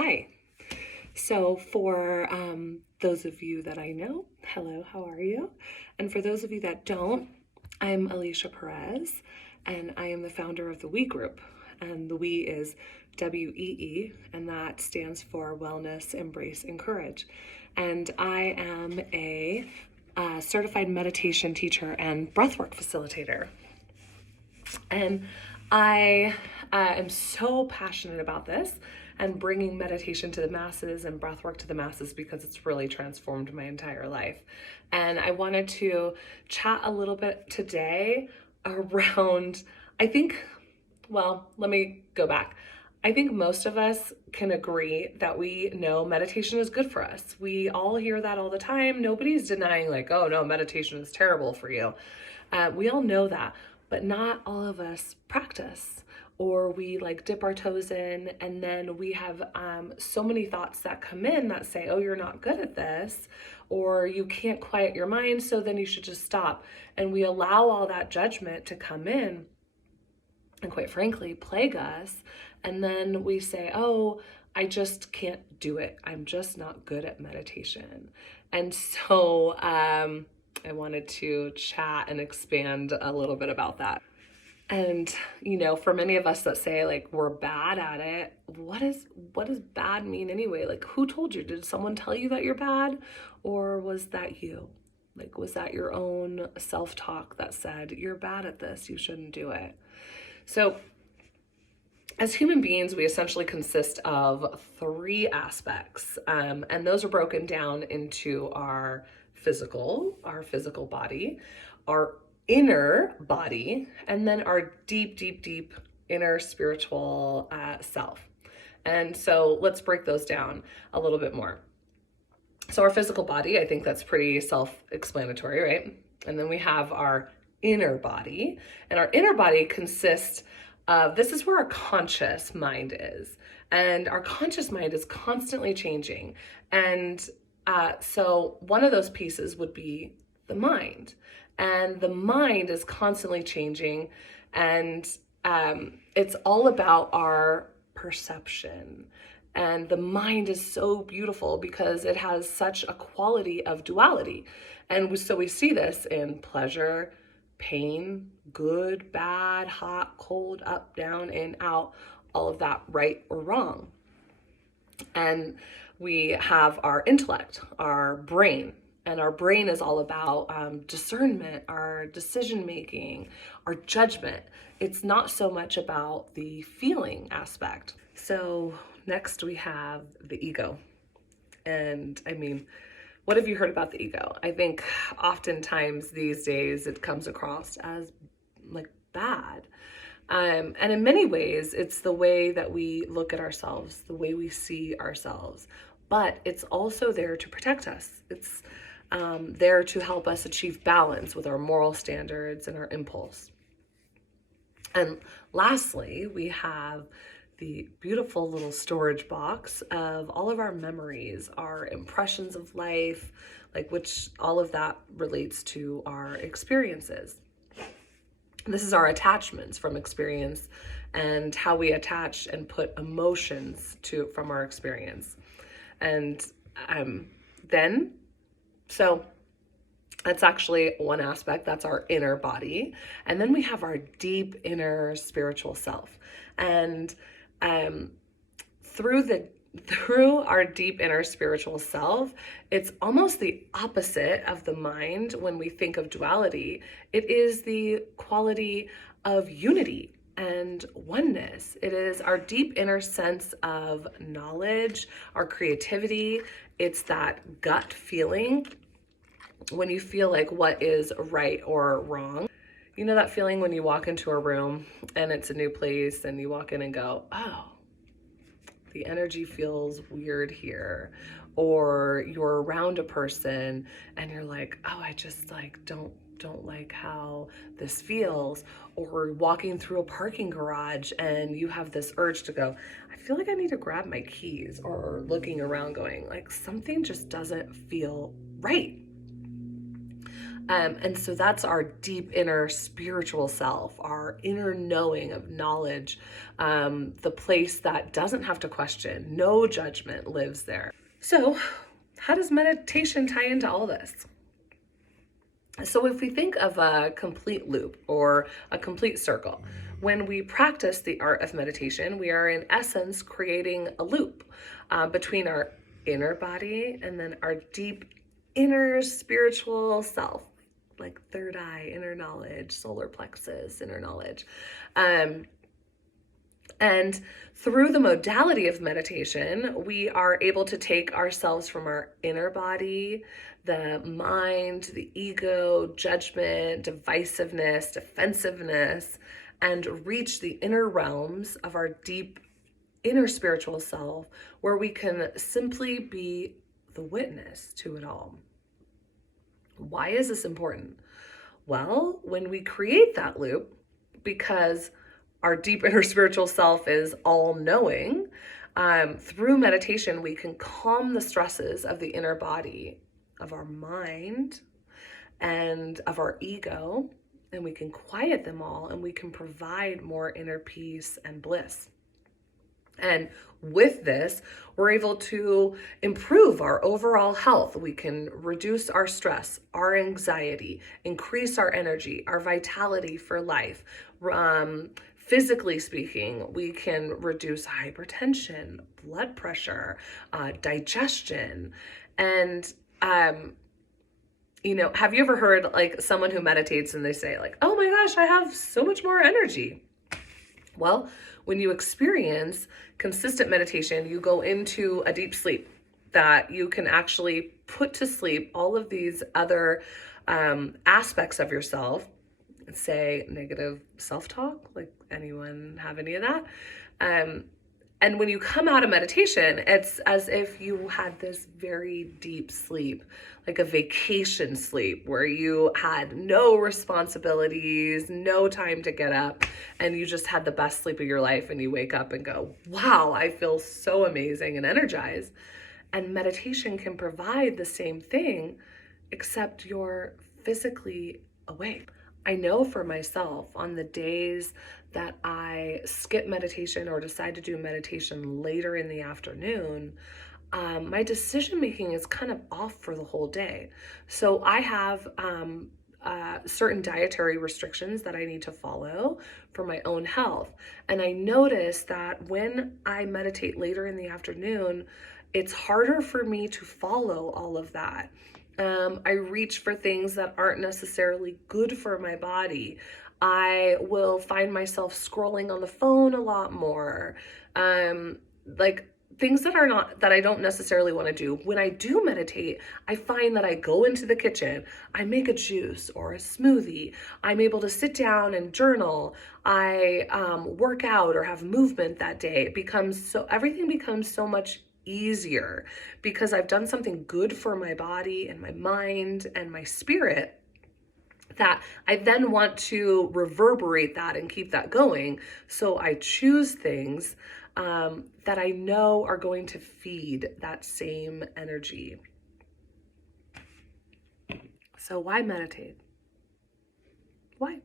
Hi. So, for those of you that I know, hello, how are you? And for those of you that don't, I'm Alicia Perez, and I am the founder of the We Group. And the We is WEE, and that stands for Wellness, Embrace, Encourage. And I am a certified meditation teacher and breathwork facilitator. And I am so passionate about this and bringing meditation to the masses and breathwork to the masses because it's really transformed my entire life. And I wanted to chat a little bit today around, let me go back. I think most of us can agree that we know meditation is good for us. We all hear that all the time. Nobody's denying, like, oh no, meditation is terrible for you. We all know that, but not all of us practice, or we like dip our toes in, and then we have so many thoughts that come in that say, oh, you're not good at this, or you can't quiet your mind, so then you should just stop. And we allow all that judgment to come in and, quite frankly, plague us. And then we say, oh, I just can't do it. I'm just not good at meditation. And so I wanted to chat and expand a little bit about that. And, for many of us that say like we're bad at it, what does bad mean anyway? Like, who told you? Did someone tell you that you're bad? Or was that you? Like, was that your own self-talk that said, you're bad at this, you shouldn't do it? So as human beings, we essentially consist of three aspects, and those are broken down into our physical body, our inner body, and then our deep inner spiritual self. And so let's break those down a little bit more. So our physical body, I think that's pretty self-explanatory, right? And then we have our inner body, and our inner body consists of, this is where our conscious mind is. And our conscious mind is constantly changing. And so one of those pieces would be the mind. And the mind is constantly changing. And it's all about our perception. And the mind is so beautiful because it has such a quality of duality. And so we see this in pleasure, pain, good, bad, hot, cold, up, down, in, out, all of that, right or wrong. And we have our intellect, our brain, and our brain is all about discernment, our decision making, our judgment. It's not so much about the feeling aspect. So next we have the ego. And I mean, what have you heard about the ego? I think oftentimes these days it comes across as like bad. And in many ways, it's the way that we look at ourselves, the way we see ourselves. But it's also there to protect us. It's there to help us achieve balance with our moral standards and our impulse. And lastly, we have the beautiful little storage box of all of our memories, our impressions of life, like which all of that relates to our experiences. This is our attachments from experience and how we attach and put emotions from our experience. And so that's actually one aspect. That's our inner body. And then we have our deep inner spiritual self. And through our deep inner spiritual self, it's almost the opposite of the mind when we think of duality. It is the quality of unity and oneness. It is our deep inner sense of knowledge, our creativity. It's that gut feeling when you feel like what is right or wrong. You know that feeling when you walk into a room and it's a new place and you walk in and go, oh, the energy feels weird here. Or you're around a person and you're like, oh, I just like don't like how this feels. Or walking through a parking garage and you have this urge to go, I feel like I need to grab my keys. Or looking around going like something just doesn't feel right. And so that's our deep inner spiritual self, our inner knowing of knowledge, the place that doesn't have to question, no judgment lives there. So, how does meditation tie into all this? So, if we think of a complete loop or a complete circle, when we practice the art of meditation, we are in essence creating a loop between our inner body and then our deep inner spiritual self, like third eye, inner knowledge, solar plexus, inner knowledge. And through the modality of meditation, we are able to take ourselves from our inner body, the mind, the ego, judgment, divisiveness, defensiveness, and reach the inner realms of our deep inner spiritual self, where we can simply be the witness to it all. Why is this important? Well, when we create that loop, because our deep inner spiritual self is all knowing, through meditation, we can calm the stresses of the inner body, of our mind, and of our ego, and we can quiet them all, and we can provide more inner peace and bliss. And with this, we're able to improve our overall health. We can reduce our stress, our anxiety, increase our energy, our vitality for life. Physically speaking, we can reduce hypertension, blood pressure, digestion. And, have you ever heard like someone who meditates and they say like, oh my gosh, I have so much more energy? Well, when you experience consistent meditation, you go into a deep sleep that you can actually put to sleep all of these other aspects of yourself, say negative self-talk, like anyone have any of that? And when you come out of meditation, it's as if you had this very deep sleep, like a vacation sleep where you had no responsibilities, no time to get up, and you just had the best sleep of your life. And you wake up and go, wow, I feel so amazing and energized. And meditation can provide the same thing, except you're physically awake. I know for myself, on the days that I skip meditation or decide to do meditation later in the afternoon, my decision making is kind of off for the whole day. So I have certain dietary restrictions that I need to follow for my own health. And I notice that when I meditate later in the afternoon, it's harder for me to follow all of that. I reach for things that aren't necessarily good for my body. I will find myself scrolling on the phone a lot more. Like things that I don't necessarily want to do. When I do meditate, I find that I go into the kitchen, I make a juice or a smoothie. I'm able to sit down and journal. I work out or have movement that day. Everything becomes so much easier because I've done something good for my body and my mind and my spirit, that I then want to reverberate that and keep that going. So I choose things that I know are going to feed that same energy. So why meditate? Why?